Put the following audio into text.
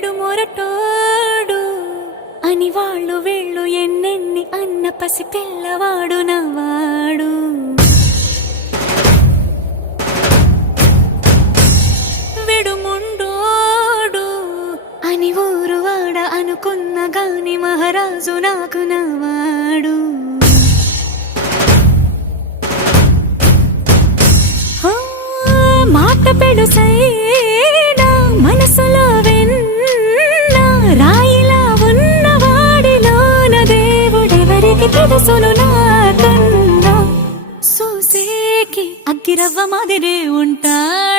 విడు మొరటోడు అని వాళ్ళు వీళ్ళు ఎన్నెన్ని అన్న పసి పిల్లవాడు నవ్వాడు. విడు ముండోడు అని ఊరు వాడ అనుకున్న గాని మహారాజు నాకు నవ్వాడు. మాట పెడుసైనా మనసులో వెన్న రాయిలా ఉన్నవాడిలోన దేవుడెవరికి తెలుసును నాకన్నా. సూసేకి అగ్గిరవ్వ మాదిరే ఉంటాడు.